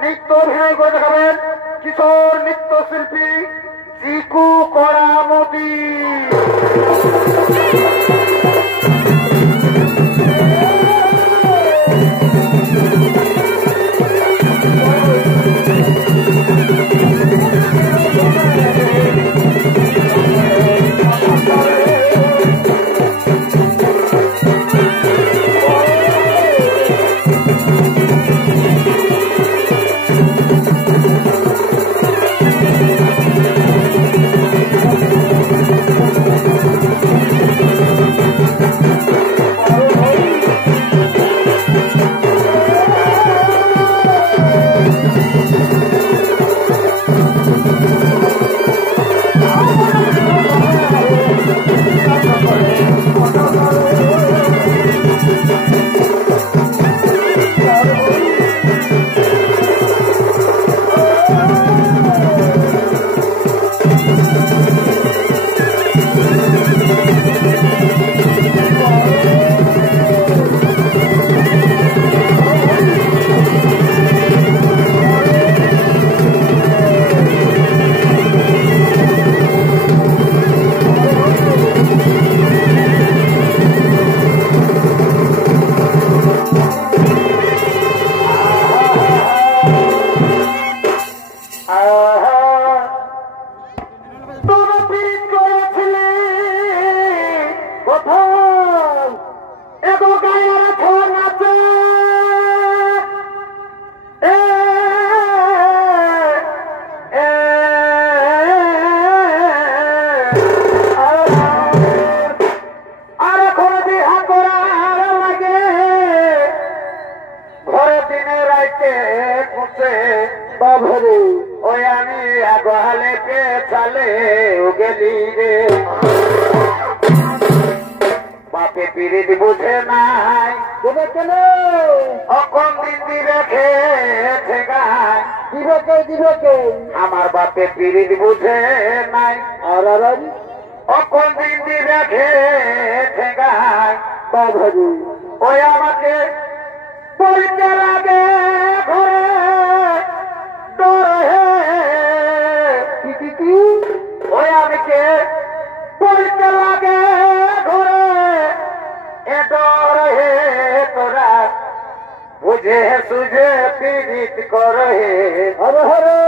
নৃত্য অভিনয় করে দেখাবেন কিশোর নৃত্যশিল্পী চিকু করামতি। বাপে পিরিত বুঝে নাই অকম দিদি রেখে আমার বাপে পিরিত বুঝে নাই অকম দিদি রেখে ঠেঙ্গায় বাবু ওই আমাকে বলতে লাগে ঘরে ওই আমাকে বলতে লাগে ঘরে এ ডর হে তোরা বুঝে সুঝে পীড়িত করে হরে হরে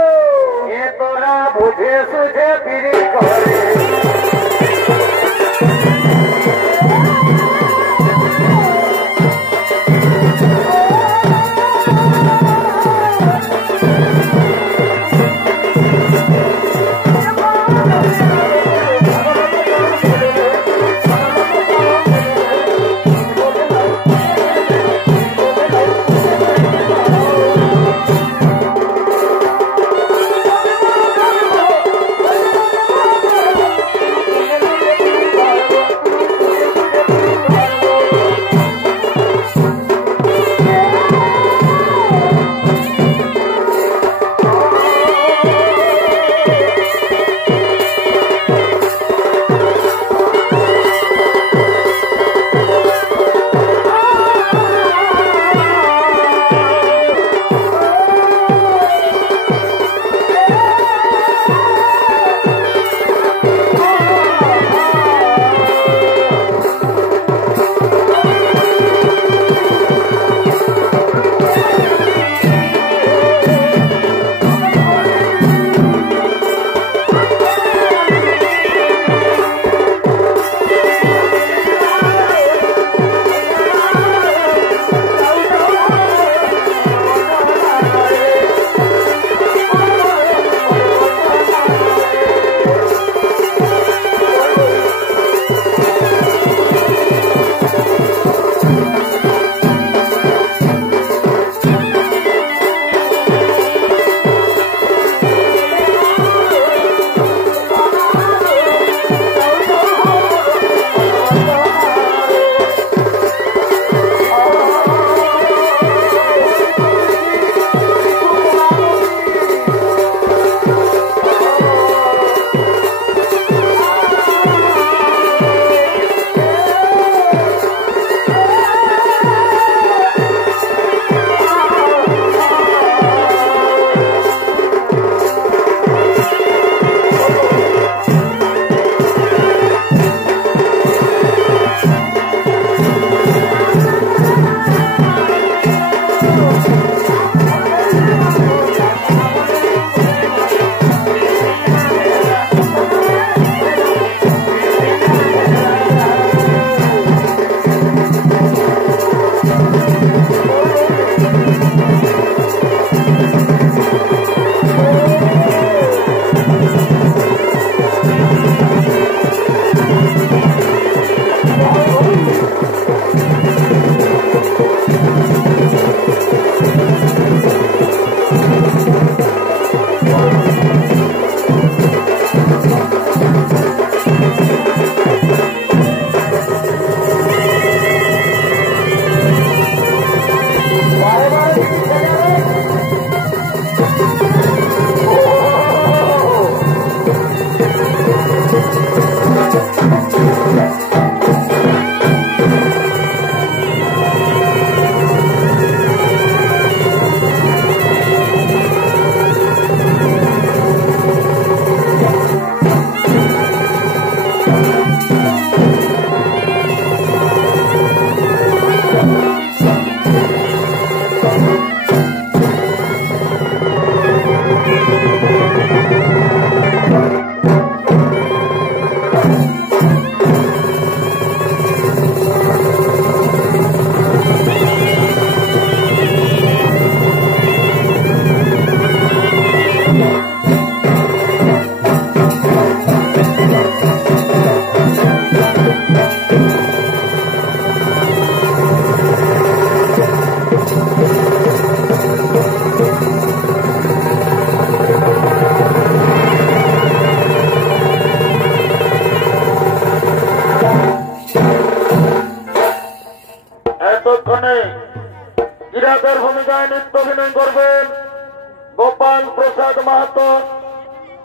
এ তোরা বুঝে সুঝে পীড়িত করে এতক্ষণে ইরাদের ভূমিকায় নৃত্য অভিনয় করবেন গোপাল প্রসাদ মাহাতো।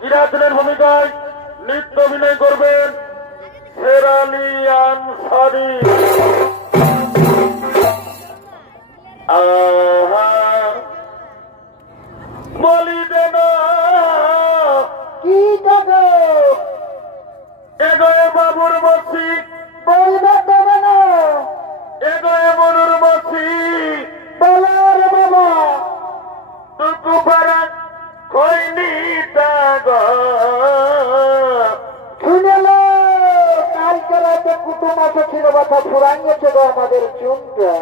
ইরাদের ভূমিকায় নৃত্য অভিনয় করবেন শেরালি আনসারি। বলি দেন কি দেবো এগোয় বাবুর বসি বলবে দেবে না এগোয় মনুর বসি বলার বাবা টুকু পারা খৈনি শুনেলো কালকে রাতে কুটুম ছিল কথা ফুরাইয়েছে গো আমাদের চুনটা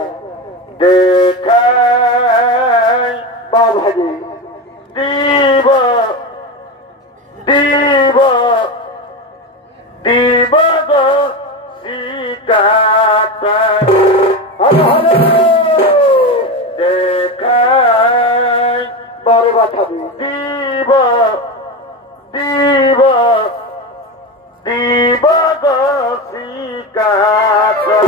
দেখাই বাবাজি দিব দিব দিব গো শিকাতা দেখাই বড় কথা দিব দিব দিব গো শিকাতা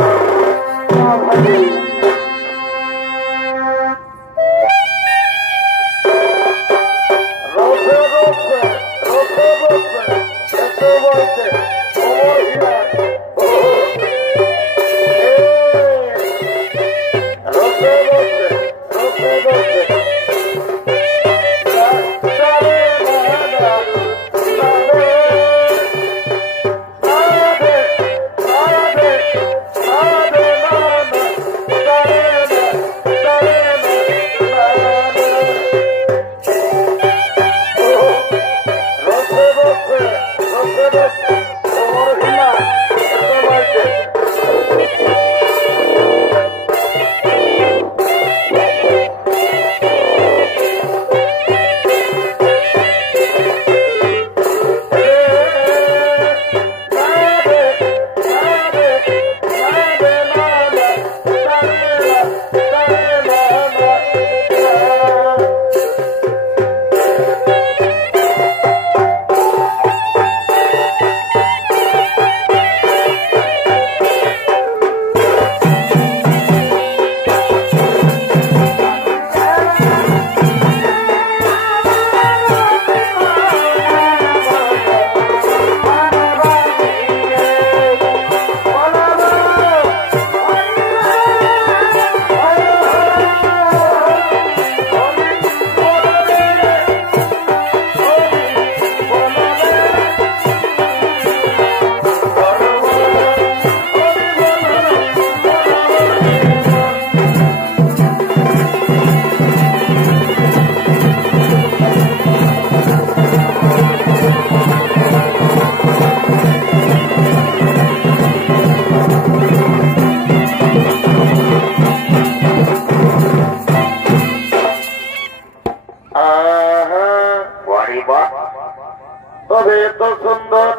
তবে এত সুন্দর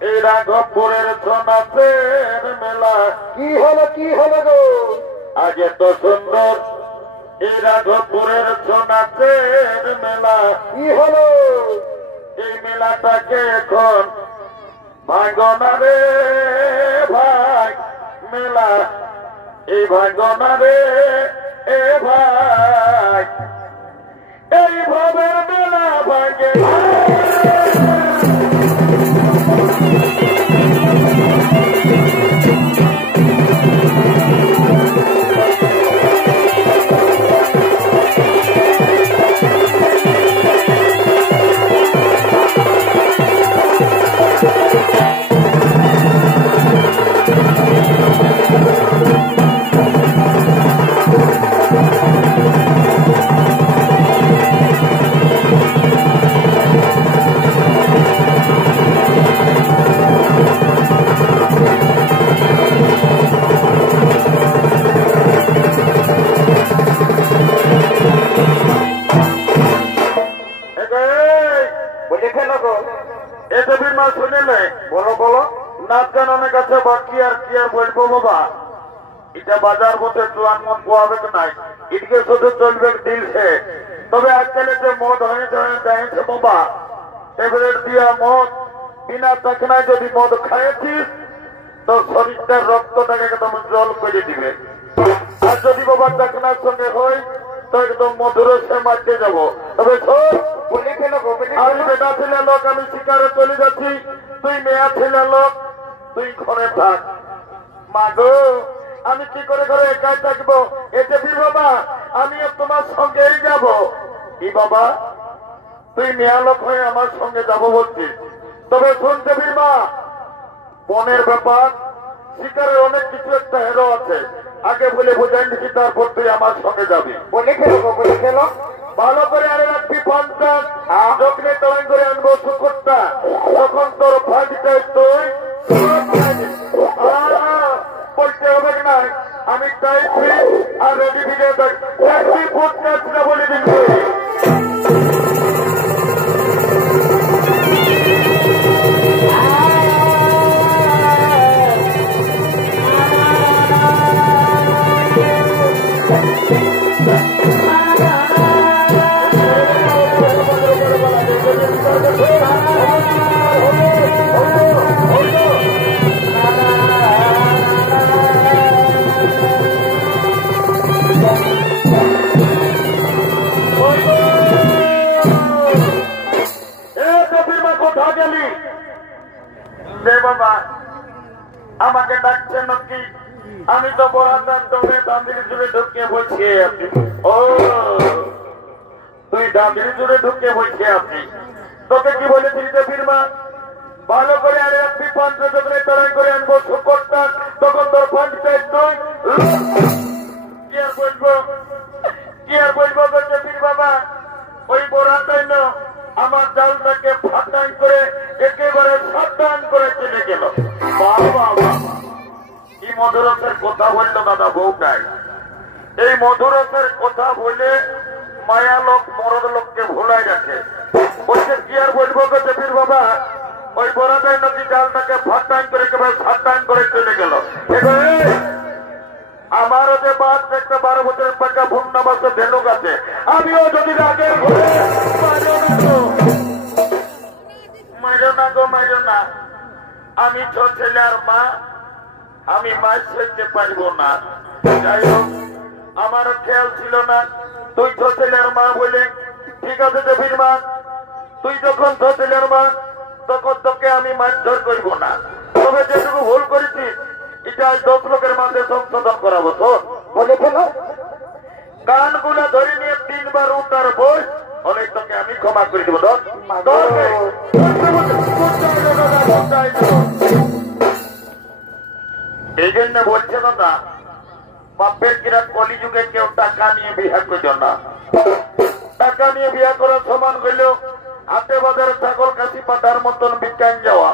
এই রাঘবপুরের সোনাচের মেলা কি হলো গো আজ এত সুন্দর এই রাঘবপুরের সোনাচের মেলা কি হলো এই মেলাটাকে এখন ভাঙনা রে ভাই মেলা এই ভাঙনা রে এ ভাই এই ভাবের মেলা ভাঙে এটা বাজার মধ্যে চুয়ান মদ পোয়াবে নাই, এদিকে শুধু চলবে দিলছে। তবে আজকালে যে মদ হয়েছে বাবা, ট্যাবলেট দিয়া মদ, বিনা চাকনায় যদি মদ খাইছিস তো শরীরটার রক্তটাকে একদম জল করে দিবে। আর যদি বাবা চাকনার সঙ্গে হয় তো একদম মধুর সে মারতে যাবো। তবে আমি বেটা ছেলে লোক, আমি শিকারে চলে যাচ্ছি, তুই মেয়া ছেলে লোক, তুই ঘরে থাক। মা গো, আমি কি করে ঘরে একাই থাকবো? এতে বীর বাবা, আমিও তোমার সঙ্গেই যাব। কি বাবা, তুই মেয়া লোক হয়ে আমার সঙ্গে যাবো বলছিস? তবে শুনতে বীর মা, বনের ব্যাপার, শিকারের অনেক কিছু একটা হেরো আছে, আগে বলে বোঝাই দিচ্ছি, তারপর তুই আমার সঙ্গে যাবি। বলে খেলো ভালো করে আরে রাখবি পঞ্চাশ, যখন তরং করে আনবো শুকুরটা, তখন তোর ফাঁকিটাই তুই বলতে হবে না। আমি তাই আর রেডি ভিডিও থাকবি, ফুটনা বলে দিচ্ছি। বাবা আমাকে ডাকছেন নাকি? আমি তো বরাদার দৌড়ে দাঁড়িয়ে জুড়ে ঢুকে বলছি। ও তুই দাঁড়িয়ে জুড়ে ঢুকে বলছি। আপনি তোকে কি বলেছিস যে বীরমা, ভালো করে আরে আপনি ৫ যখন তরাই করে আনবো শুকরটা, তখন তোর পঞ্চায়েত তুই কি আর বলবো, কি আর বলবো বলছে বীর বাবা। ওই বরাদাই না আমার জালটাকে ফাটান করে একেবারে সাবধান করে চলে গেল। বাবা কি মধুরসের কথা বললো দাদা বউটাই। এই মধুরসের কথা বলে মায়া লোক মরদ লোককে ভোলাই রাখে। বলছে কি আর বলবো গেছে বীর বাবা, ওই বরাদাই নদী জালটাকে ফাটান করে একেবারে সাবধান করে চলে গেল। আমারও যে বাদ একটা 12 বছরের পাকা ভুন্নাবাসে ধেনুক আছে, আমিও যদি রাগের ঘরে মাইরো না, আমি ছেলের মা, আমি মাছ সইতে পারব না। যাই হোক, আমারও খেয়াল ছিল না তুই ছেলের মা বলে। ঠিক আছে যে বীর মা, তুই যখন ছেলের মা, তখন তোকে আমি মারধর করবো না। তবে যেটুকু ভুল করেছিস এটা 10 লোকের মাঝে সংশোধন করাবো। তো বলে ফেলো, গানগুলা ধরে নিয়ে 3 বার উঠার বই হলে তোকে আমি ক্ষমা করে দেবো। এই জন্য বলছে দাদা, বাপের কিরা কলিযুগে কেউ টাকা নিয়ে বিয়ে করল না। টাকা নিয়ে বিয়ে করার সমান হইলেও হাতে বাজারে ছাগল কাশি পাতার মতন বিজ্ঞান যাওয়া।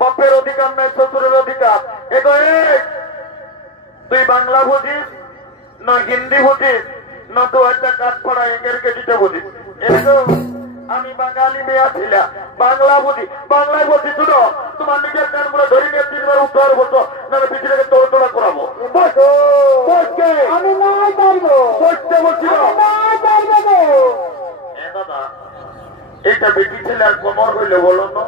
বাপের অধিকার নাই, শ্বশুরের অধিকার। তুই বাংলা বুঝিস না হিন্দি বুঝিস না তো একটা কাঠপাড়া এগের কেজিতে বুঝিস? আমি বাঙালি মেয়া ছিলাম, বাংলা বুঝি, বাংলায় বলছি। শুনো, তোমার নিজের কানগুলো ধরে নিয়ে 3 বার উত্তর বসো, না পিছনে তোড়া করাবো। আমি নাই পারবো, বসতে বলছি দাদা। এটা বেটি ছেলে আর কোমর হইলে বলো না,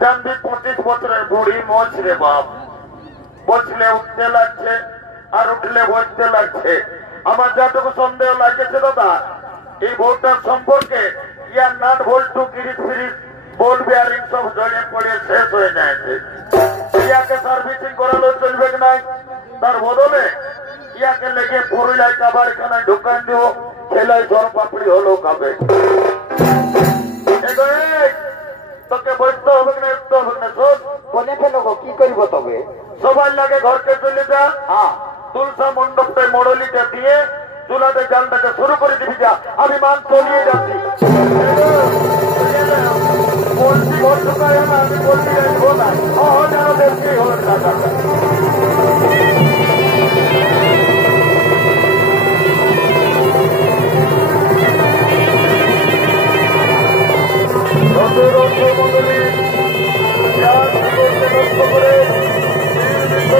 জানবি 25 বছরের বুড়ি মজ রে বাপ। বসলে উঠতে লাগছে আর উঠলে বসতে লাগছে। আমার যতটুকু সন্দেহ লাগছে দাদা, এই ভোটার সম্পর্কে ইয়ার নাট ভোল্টু গিরিশ ফিরিশ বল বিয়ারিং সব জড়িয়ে পড়ে শেষ হয়ে যাচ্ছে। ইয়াকে সার্ভিসিং করালো চলবে নাই, তার বদলে ইয়াকে লেগে পুরুলিয়ায় কাবারখানায় ঢুকান দিব, ছেলাই ঝড় পাপড়ি হলো খাবে। তোকে বসতে হবে না, উঠতে হবে না। শোন, বলে ফেলো কি করবো? তবে সবার লাগে ঘরকে চলে যা, তুলসা মণ্ডপটায় মডলিটা দিয়ে চুলাতে জানটাকে শুরু করে দিবি। যা, আমি মান চলিয়ে যাচ্ছি। বলছি ঘর ঢুকায় না, আমি বলছি যাইবো না। যেন দেখছি হলেন দাদা।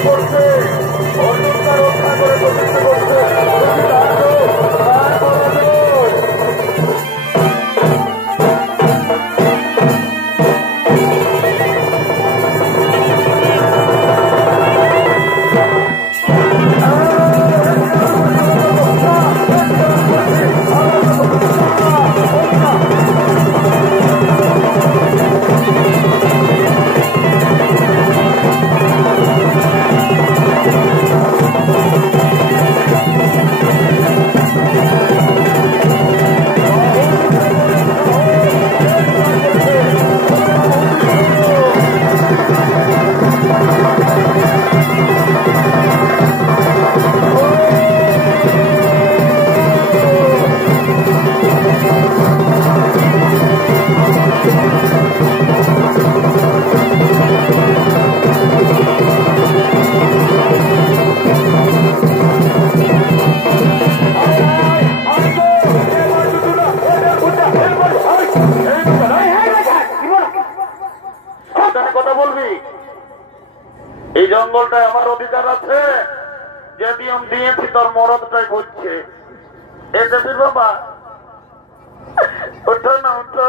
করছে তলটায় আমার অধিকার আছে, যে নিয়ম দিয়েছি তোর মরদটাই বুঝছে। এতে বীর বাবা ওঠো না, ওঠো,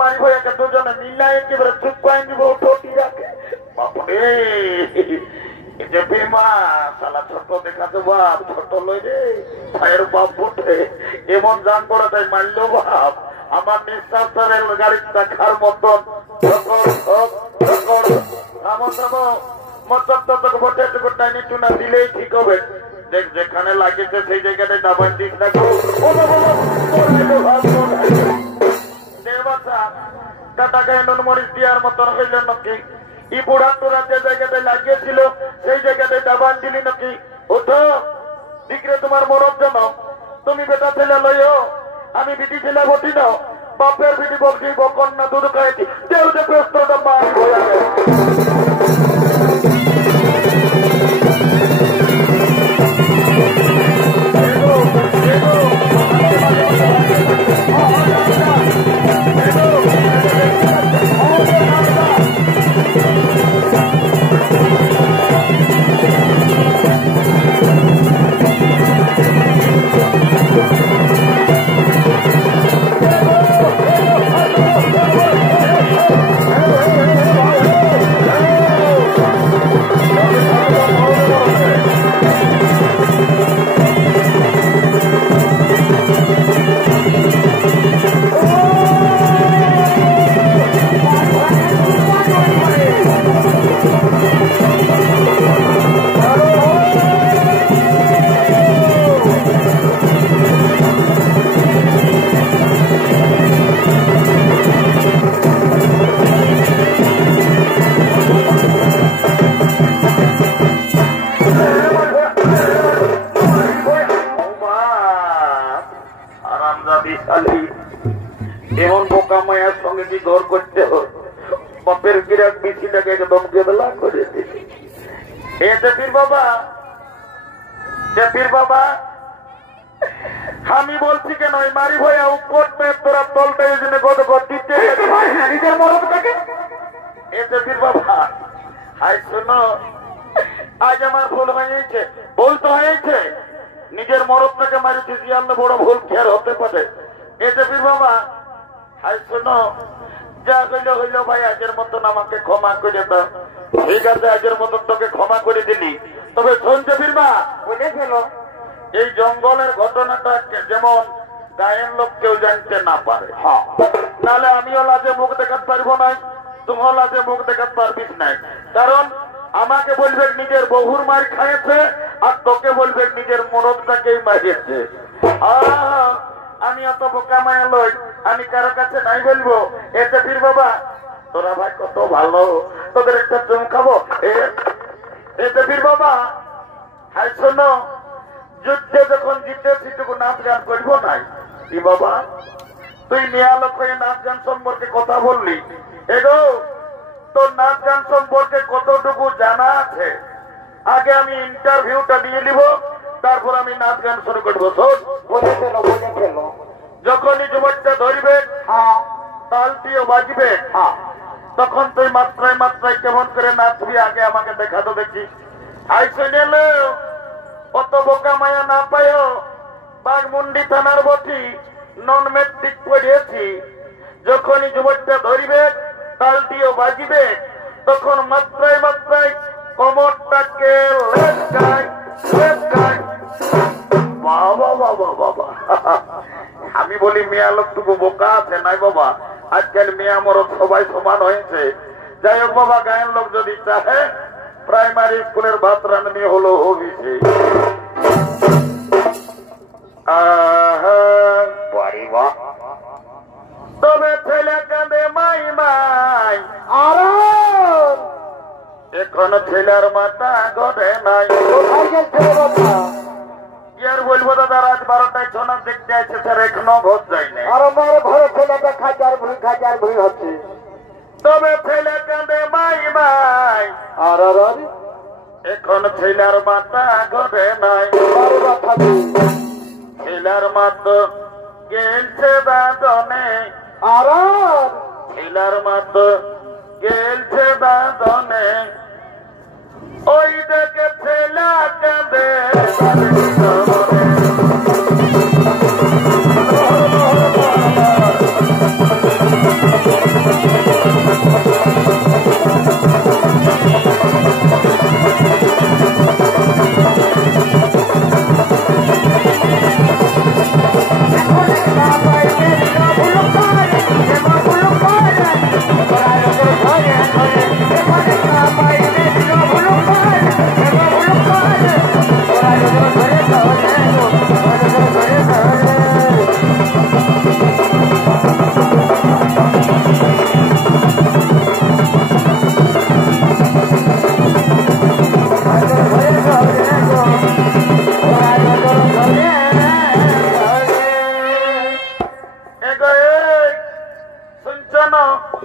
মারি ভাইয়াকে দুজনে মিলাই একেবারে চুপ করে দিব। ওঠো, ঠিক আছে বাপরে, যে বিমা সালা ছোট দেখাতে বাপ, ছোট লই রে ভাইয়ের বাপ উঠে এমন জান পড়া তাই মারল বাপ। আমার নিঃশ্বাস গাড়ির দেখার মতন দিলেই ঠিক হবে। দেখ যেখানে লাগিয়েছে সেই জায়গাটায় দাবান দিস না। টাকা নুন মরিচ দেওয়ার মতন হইল নাকি? ই বুড়া তোরা যে জায়গাটায় লাগিয়েছিল সেই জায়গাটায় দাবান দিলি নাকি? ওঠো, দিকরে তোমার মরদ যেন। তুমি বেটা ছেলে লইও, আমি বিটি ছেলে বটি দাও। বাপের বিটি বলছি বকন্যা দুধ খাইছি, কেউ যে পেস্তটা মারি হয়ে যাবে। এমন বোকা মায়ের সঙ্গে কি ঘর করতে হয়? বাপের বিরাট বিচিটাকে একদম গেদলা করে দিলি। এ জাতির বাবা, জাতির বাবা, আমি বলছি কেন ওই মারি ভয়া উপর তোরা তলটা এই জন্য গদ গদ দিতে নিজের মরদটাকে। এ জাতির বাবা, আজ শোনো, আজ আমার ভুল হয়েছে, ভুল তো হয়েছে। নিজের মরদটাকে মারিছিস, আল্লাহ বড় ভুল খেয়ার হতে পারে। এ জাতির বাবা, আজ শোনো, যা হইল হইল ভাই, আজের মতন আমাকে ক্ষমা করে দাও। ঠিক আছে, আজের মতন তোকে ক্ষমা করে দিলি। তবে শোন জাতির মা, বুঝে ফেল, এই জঙ্গলের ঘটনাটা যেমন গায়ের লোক কেউ জানতে না পারে, নাহলে আমিও লাজে মুখ দেখাতে পারবো না, তুমিও লাজে মুখ দেখাতে পারবিস নাই। কারণ আমাকে বলবে নিজের বহুর মার খাইছে, আর তোকে বলবে নিজের মরদটাকেই মারিয়েছে। আমি অত বোকা মায়া লই, আমি কারো কাছে নাই বলবো। এতে ফির বাবা, তোরা ভাই কত ভালো, তোদের একটা চুম খাবো। এতে ফির বাবা, হাই শোনো, যুদ্ধে যখন জিতেছি টুকু নাচ গান করবো নাই। কি বাবা, তুই মেয়া লোক হয়ে নাচ গান সম্পর্কে কথা বললি, এগো তোর নাচ গান সম্পর্কে কতটুকু জানা আছে? আগে আমি ইন্টারভিউটা দিয়ে নিব, তারপর আমি নাচ গান শুরু করবো। শোন, বলে ফেলো, বলে ফেলো। যখনই যুবকটা ধরবে, তালটিও বাজবে, তখন তুই মাত্রায় মাত্রায় কেমন করে নাচবি আগে আমাকে দেখাতো দেখি। আইসে নিলে অত বোকা মায়া না পাইও, বাঘমুন্ডি থানার বটি নন মেট্রিক পড়িয়েছি। যখনই যুবকটা ধরিবে, তালটিও বাজিবে, তখন মাত্রায় মাত্রায় কোমরটাকে লেফট গায়। বাবা বাবা বাবা, আমি বলি মেয়া লোকটুকু বোকা আছে নাই বাবা? আজকাল মেয়া মরদ সবাই সমান হয়েছে। যাই হোক বাবা, গায়ের লোক যদি চাহে প্রাইমারি স্কুলের ভাত রান্নি হলো হবিছে। তবে ছেলে কাঁদে মাই মাই, এখন ছেলের মাথা গড়ে নাই। ইয়ার বলবো দাদা, রাত 12টায় সোনা দেখতে আছে স্যার, এখনো ভোট যায় না। আর আমার ঘরে ছেলেটা খাজার ভুঁই হচ্ছে। তবে ছেলে কাঁদে মাই মাই, আর এখন ছেলের মাথা গড়ে নাই। ছেলের মাত গেলছে বাদনে, আর ছেলের মাত গেলছে বাদনে। ওই দেখে ছেলা কাঁদে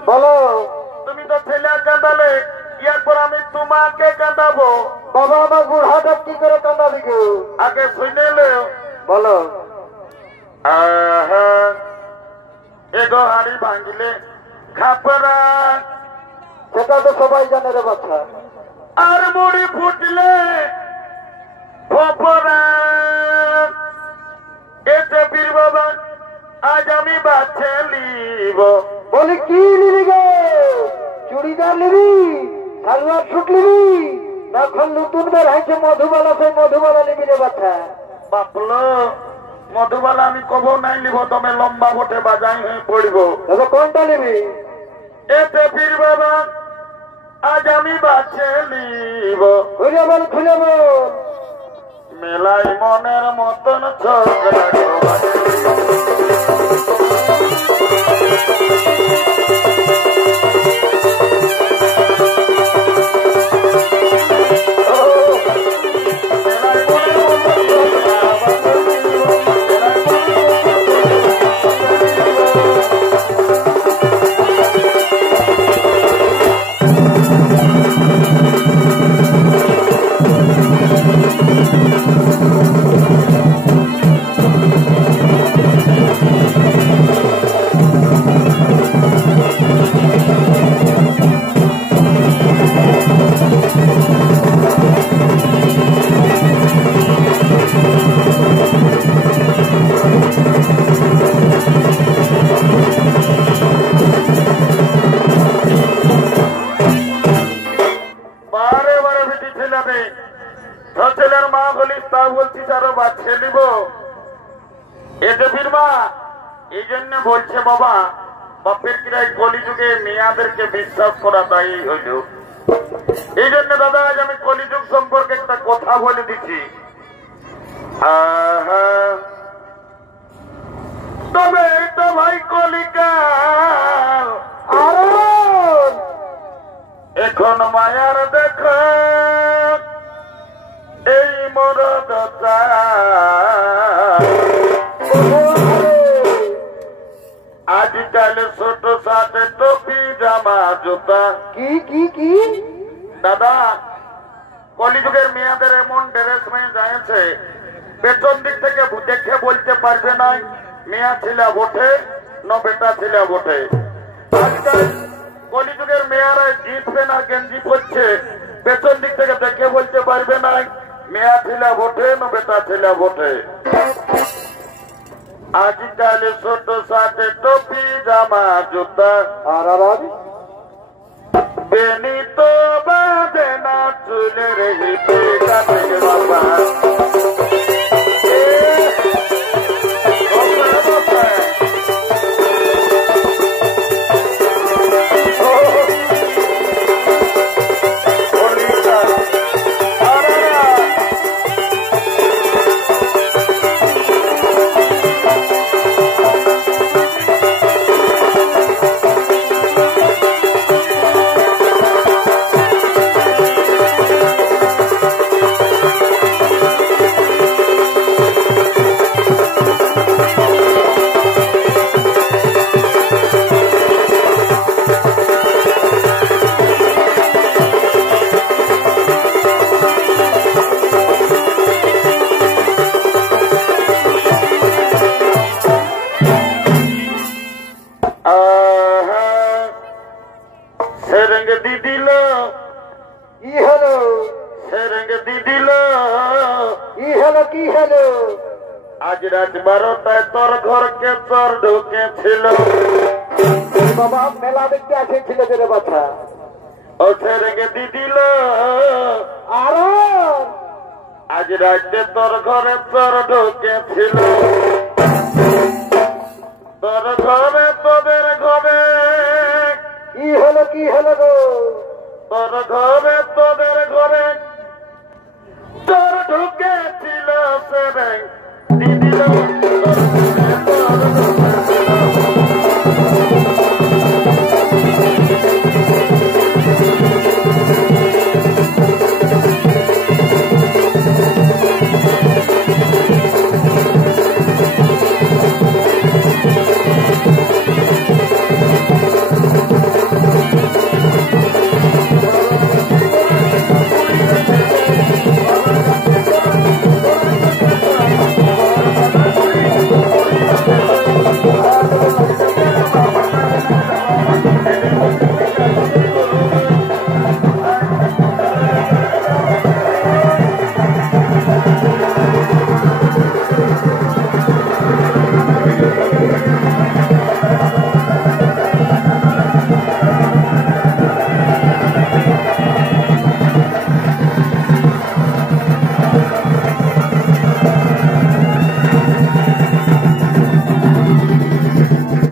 বলো। তুমি তো ছেলে কাঁদালে, এরপর আমি তোমাকে কাঁদাবো। বাবা আমার বুড়াটা কি করে কাঁদাবি গো? আগে শুনে লো। বলো। এগো হাড়ি ভাঙিলে খাপরা, সেটা তো সবাই জানে রে বাচ্চা। আর মুড়ি ফুটলে ফপরা। এতে বীর বাবা আজ আমি বাচ্চা লিব। বলি কি নিবি গে? চুড়িদার নিবি, সালোয়ার সুট নিবি, না এখন নতুন বের হয়েছে মধুবালা, সেই মধুবালা নিবি রে বাচ্চা? বাপলো মধুবালা আমি কব নাই লিব, তবে লম্বা বটে বাজাই হয়ে পড়ব। তবে কোনটা নিবি? এতে বীর বাবা আজ আমি বাচ্চা লিব। খুলে বল, খুলে বল। মেলাই মনের মতন ছোকরা ছেলের মা বলিস, তা বলছিস আরো বাচ্চা নিব। এতে ফিরবা এই জন্য বলছে বাবা, বাপের কিরাই কলিযুগে মেয়াদেরকে বিশ্বাস করা দায়ী হইল। এই জন্য দাদা আজ আমি কলিযুগ সম্পর্কে একটা কথা বলে দিচ্ছি। তবে তো ভাই কলিকাল, এখন মায়ার দেখ এই মরদ আজকাল ছোট সাথে টপি জামা জুতা। কি কি কি দাদা কলিযুগের মেয়াদের এমন ড্রেস মেয়ে যাচ্ছে, পেছন দিক থেকে দেখে বলতে পারবে না মেয়া ছেলে বটে না বেটা ছেলে বটে। আজকাল কলিযুগের মেয়ারা জিন্স প্যান্ট আর গেঞ্জি পরছে, পেছন দিক থেকে দেখে বলতে পারবে না মেয়া ছেলে বটে না বেটা ছেলে বটে। আজকাল ছোট সাথে টপি জামা জুতা, আর আবার বেনি তো বাঁধে না চুলের হিপে কাটে বাবা। আজ রাত 12টায় তোর ঘরকে চোর ঢুকেছিল। বাবা মেলা দেখতে আসেছিল রে বাচ্চা, ও ছেড়ে দিয়ে দিল। আর আজ রাতে তোর ঘরে চোর ঢুকেছিল। তোর ঘরে তোদের ঘরে কি হলো গো? তোর ঘরে তোদের ঘরে চোর ঢুকেছিল। দিদিল